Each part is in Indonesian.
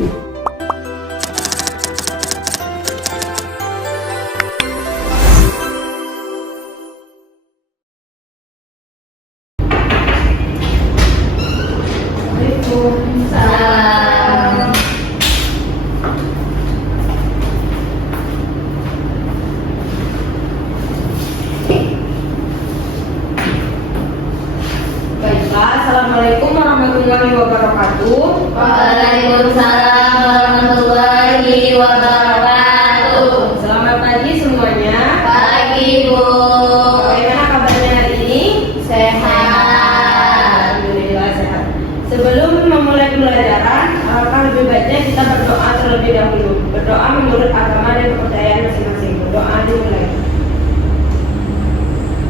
Waalaikumsalam. Baiklah, assalamualaikum warahmatullahi wabarakatuh. Waalaikumsalam warahmatullahi wabarakatuh. Selamat pagi semuanya. Pagi, Bu. Bagaimana kabarnya hari ini? Sehat. Alhamdulillah sehat. Sebelum memulai pembelajaran, alangkah lebih baiknya kita berdoa terlebih dahulu. Berdoa menurut agama dan kepercayaan masing-masing. Berdoa dimulai.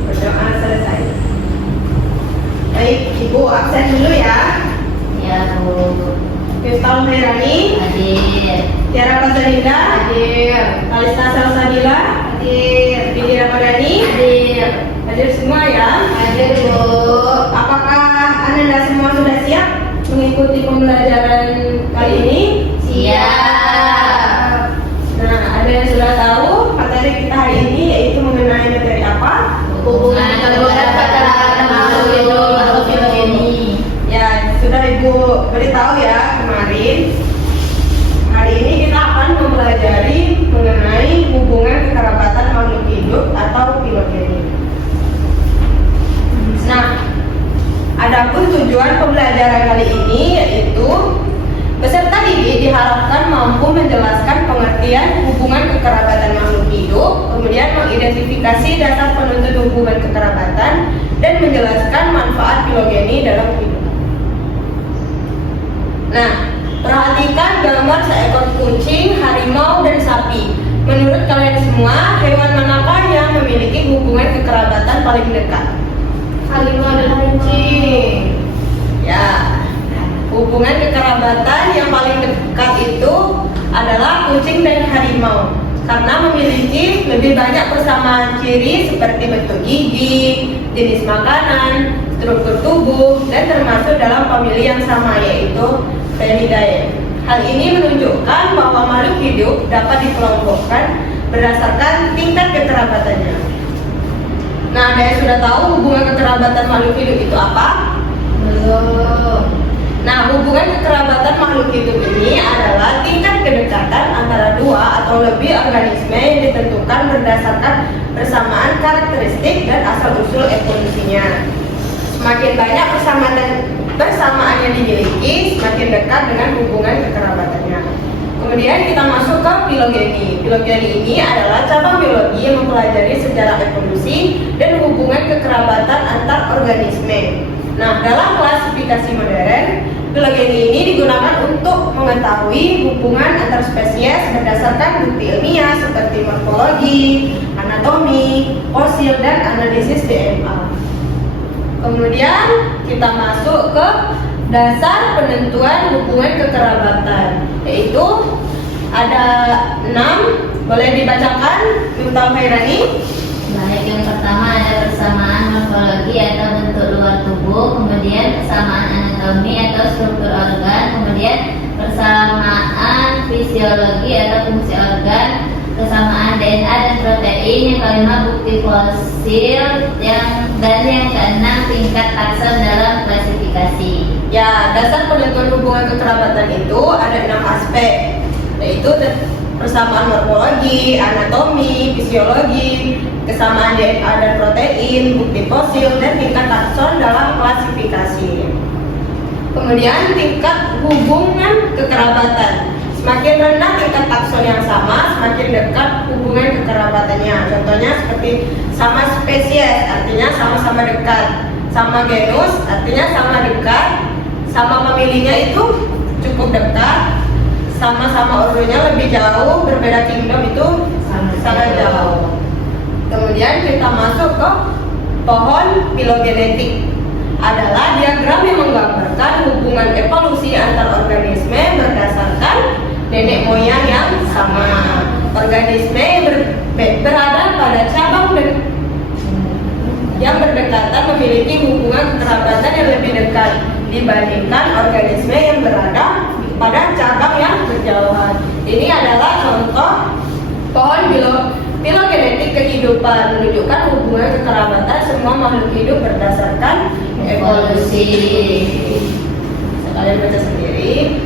Berdoa selesai. Baik, Ibu absen dulu ya. Ya, Bu. Kristal Merani, Hadir. Tiara Rosalinda, Hadir. Alista Salsabila, Hadir. Billy Ramadhani, Hadir. hadir semua ya. Hadir, Bu. Apakah Anda semua sudah siap mengikuti pembelajaran kali ini? Siap. Nah, ada yang sudah tahu materi kita hari ini yaitu mengenai materi apa? Hubungan kekerabatan makhluk hidup atau filogeni. Ya, sudah Ibu beritahu ya kemarin. Hari ini kita akan mempelajari mengenai hubungan kekerabatan makhluk hidup atau filogeni. Nah, adapun tujuan pembelajaran kali ini yaitu peserta didik diharapkan mampu menjelaskan pengertian hubungan kekerabatan makhluk hidup, kemudian mengidentifikasi dasar penuntut hubungan kekerabatan, dan menjelaskan manfaat filogeni dalam kehidupan. Nah, perhatikan gambar seekor kucing, harimau, dan sapi. Menurut kalian semua, hewan manakah yang memiliki hubungan kekerabatan paling dekat? Harimau dan Kucing. Ya, hubungan kekerabatan yang paling dekat itu adalah kucing dan harimau karena memiliki lebih banyak persamaan ciri seperti bentuk gigi, jenis makanan, struktur tubuh, dan termasuk dalam famili yang sama yaitu Felidae. Hal ini menunjukkan bahwa makhluk hidup dapat dikelompokkan berdasarkan tingkat kekerabatannya. Nah, ada yang sudah tahu hubungan kekerabatan makhluk hidup itu apa? Belum. Nah, hubungan kekerabatan makhluk hidup ini adalah tingkat kedekatan antara dua atau lebih organisme yang ditentukan berdasarkan persamaan karakteristik dan asal-usul evolusinya. Semakin banyak persamaan yang dimiliki, semakin dekat dengan hubungan kekerabatannya. Kemudian kita masuk ke filogeni. Filogeni ini adalah cabang biologi yang mempelajari sejarah evolusi dan hubungan kekerabatan antar organisme. Nah, dalam klasifikasi modern, filogeni ini digunakan untuk mengetahui hubungan antar spesies berdasarkan bukti ilmiah seperti morfologi, anatomi, fosil, dan analisis DNA. Kemudian kita masuk ke dasar penentuan hubungan kekerabatan, yaitu ada 6. Boleh dibacakan, Minta Khairani? Baik, yang pertama ada persamaan morfologi atau bentuk luar tubuh, kemudian persamaan anatomi atau struktur organ, kemudian persamaan fisiologi atau fungsi organ, kesamaan DNA dan protein, yang kelima bukti fosil, yang keenam tingkat takson dalam klasifikasi. Ya, dasar penentuan hubungan kekerabatan itu ada 6 aspek, yaitu persamaan morfologi, anatomi, fisiologi, kesamaan DNA dan protein, bukti fosil, dan tingkat takson dalam klasifikasi. Kemudian tingkat hubungan kekerabatan. Semakin rendah tingkat takson yang sama, semakin dekat hubungan kekerabatannya. Contohnya seperti sama spesies, artinya sama-sama dekat. Sama genus, artinya sama dekat. Sama familinya itu cukup dekat. Sama-sama ordonya lebih jauh, berbeda kingdom itu sangat jauh. Kemudian kita masuk ke pohon filogenetik. Adalah diagram yang menggambarkan hubungan evolusi antar organisme berdasarkan nenek moyang yang sama. Organisme yang berada pada cabang yang berdekatan memiliki hubungan kekerabatan yang lebih dekat dibandingkan organisme yang berada pada cabang yang Ini adalah contoh pohon filogenetik kehidupan, menunjukkan hubungan kekerabatan semua makhluk hidup berdasarkan evolusi. Sekalian baca sendiri.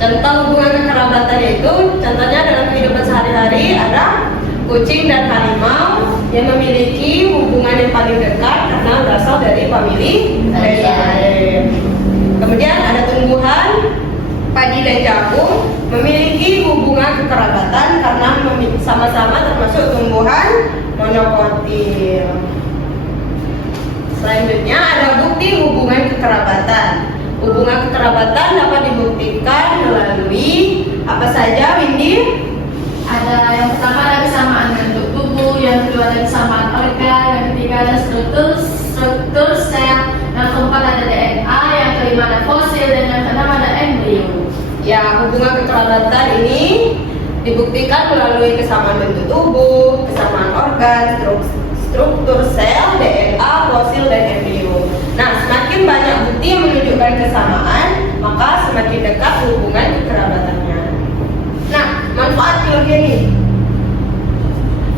Contoh hubungan kekerabatan itu, contohnya dalam kehidupan sehari-hari ada kucing dan harimau yang memiliki hubungan yang paling dekat karena berasal dari famili Dracaena. Kemudian ada tumbuhan padi dan jagung memiliki hubungan kekerabatan karena sama-sama termasuk tumbuhan monokotil. Selanjutnya ada bukti hubungan kekerabatan. Hubungan kekerabatan dapat dibuktikan melalui apa saja, Windy? Ada yang pertama ada kesamaan bentuk tubuh, yang kedua ada kesamaan organ, yang ketiga ada struktur sel, yang keempat ada DNA, yang kelima ada fosil, dan yang keenam ada embrio. Ya, hubungan kekerabatan ini dibuktikan melalui kesamaan bentuk tubuh, kesamaan organ, struktur sel, DNA, fosil, dan embrio. Nah, semakin banyak bukti yang menunjukkan kesamaan, maka semakin dekat hubungan kekerabatannya. Nah, manfaat filogeni.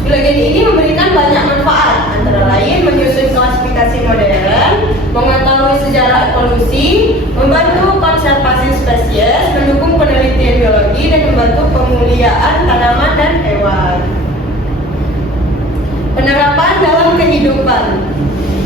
Filogeni ini memberikan banyak manfaat, antara lain menyusun klasifikasi modern, mengetahui sejarah evolusi, membantu konservasi spesies, mendukung penelitian biologi, dan membantu pemuliaan tanaman dan hewan. Penerapan dalam kehidupan.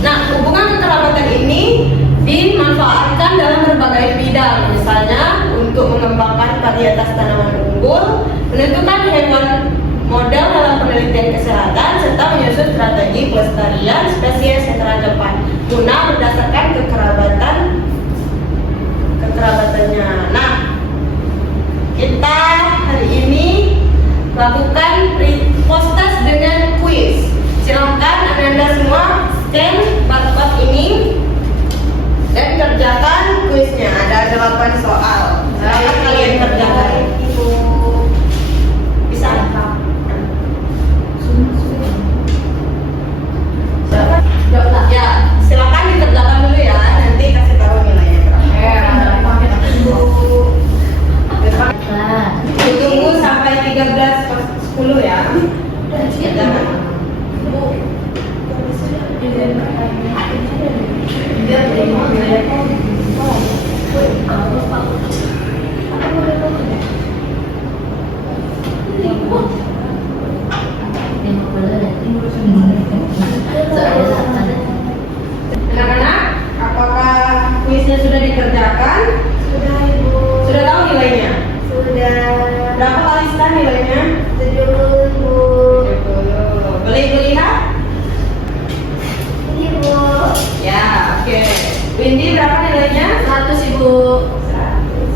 Nah, hubungan kekerabatan ini dimanfaatkan dalam berbagai bidang, misalnya untuk mengembangkan varietas tanaman unggul, menentukan hewan model dalam penelitian kesehatan, serta menyusun strategi pelestarian spesies yang terancam punah berdasarkan kekerabatannya. Nah, kita hari ini lakukan post-test dengan kuis. Silahkan Anda semua scan barcode ini dan kerjakan kuisnya. Ada 8 soal. Silahkan kalian kerjakan. Bisa? Ya, silakan dikerjakan dulu ya. Nanti kasih tahu nilainya berapa. Tunggu sampai 13:10 ya. Jangan. Anak-anak, apakah kuisnya sudah dikerjakan? Sudah, Ibu. Sudah tahu nilainya? Sudah. Berapa kali stan nilainya? 70, Ibu. 70. Boleh lihat? Ibu. Ya, oke. Windy berapa nilainya? 100, Ibu. 100.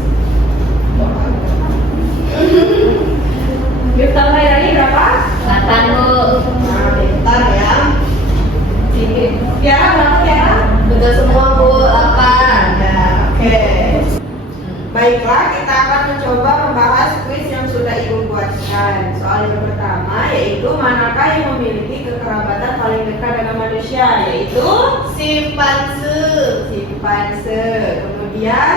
Miftah Khairani berapa? 8, Bu. Nah, bentar ya. Tiara berapa Tiara? Betul semua, Bu. 8. Ya, oke. Baiklah, kita akan mencoba membahas kuis yang sudah Ibu buatkan. Soal yang pertama yaitu manakah yang memiliki kekerabatan paling dekat dengan manusia, yaitu Simpanse. simpanse. Kemudian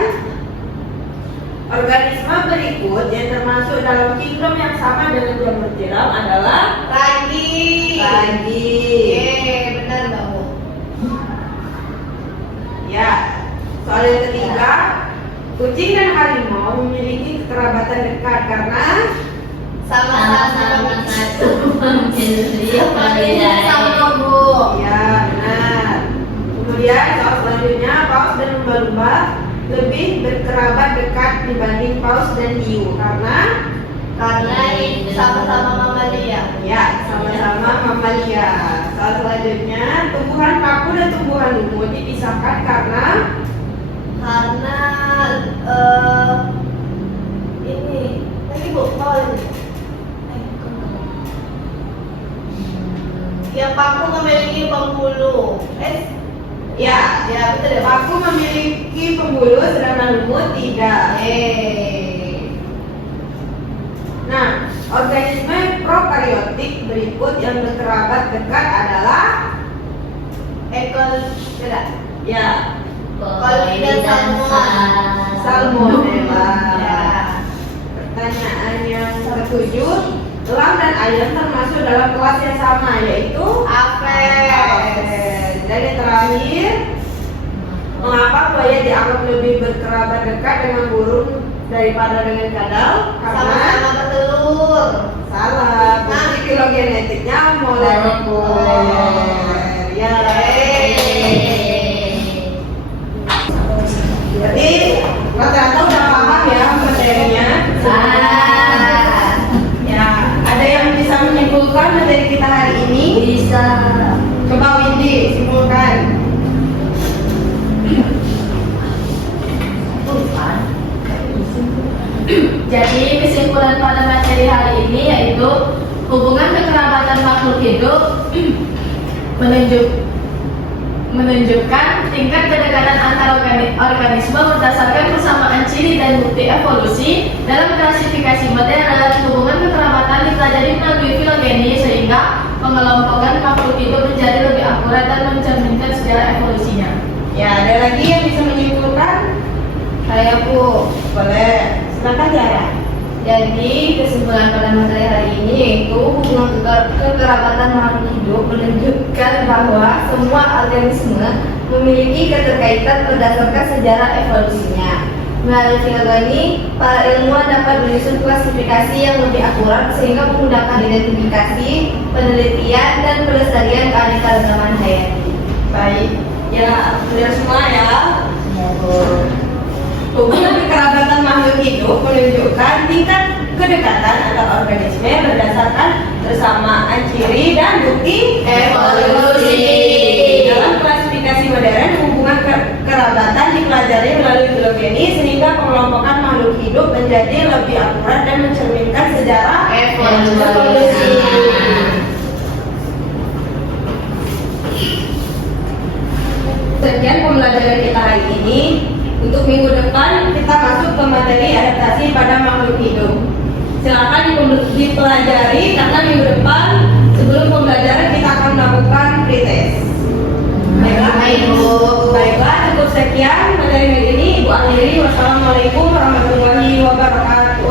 organisme berikut yang termasuk dalam kingdom yang sama dengan jamur tiram adalah Lagi. Benar, Mbak, Bu. Ya. Soal yang ketiga, kucing dan harimau memiliki kekerabatan dekat karena Sama-sama satu memiliki perbedaan. Sama, Bu. ya benar. Kemudian soal selanjutnya, paus dan lumba-lumba lebih berkerabat dekat dibanding paus dan hiu karena Karena sama-sama mamalia. ya sama-sama mamalia. Soal selanjutnya, tumbuhan paku dan tumbuhan lumut dipisahkan karena Ini tadi, Bu, yang paku memiliki penghulu. ya betul ya, Pak. paku memiliki pembuluh sedangkan lumut tidak. Nah, organisme prokariotik berikut yang berkerabat dekat adalah Ya. Koli dan salmon. salmonella. Ya. 7, Lam dan Ayam termasuk dalam kelas yang sama, yaitu Apel. Dan yang terakhir, mengapa buaya dianggap lebih berkerabat dekat dengan burung daripada dengan kadal? Karena Sama-sama bertelur. salah, fungsi filogenetiknya molekuler. Ya. Jadi rata-rata udah paham ya materinya. Ya, ada yang bisa menyimpulkan materi kita hari ini? Bisa. Coba Windy simpulkan. Jadi kesimpulan pada materi hari ini yaitu hubungan kekerabatan makhluk hidup menunjukkan tingkat kedekatan antar organisme berdasarkan persamaan ciri dan bukti evolusi. Dalam klasifikasi modern, hubungan kekerabatan dipelajari melalui filogeni sehingga pengelompokan makhluk hidup menjadi lebih akurat dan mencerminkan sejarah evolusinya. Ya, ada lagi yang bisa menyimpulkan? Saya Bu. Boleh. Silakan Tiara. Jadi kesimpulan pada materi hari ini yaitu hubungan kekerabatan makhluk hidup menunjukkan bahwa semua organisme memiliki keterkaitan berdasarkan sejarah evolusinya. Melalui filogeni, para ilmuwan dapat menyusun klasifikasi yang lebih akurat sehingga memudahkan identifikasi, penelitian, dan pelestarian keanekaragaman hayati. Baik. Ya, benar semua ya. Ya Bu. Hubungan kekerabatan makhluk hidup menunjukkan tingkat kedekatan antar organisme berdasarkan persamaan ciri dan bukti Evolusi. Dalam klasifikasi modern, hubungan kerabatan dipelajari melalui filogeni sehingga pengelompokan makhluk hidup menjadi lebih akurat dan mencerminkan sejarah evolusi. Sekian pembelajaran kita hari ini. Untuk minggu depan kita masuk ke materi adaptasi pada makhluk hidup. Silakan dipelajari karena minggu depan sebelum pembelajaran kita akan melakukan pretest. Baiklah, cukup sekian materi hari ini. Ibu akhiri. Wassalamualaikum warahmatullahi wabarakatuh.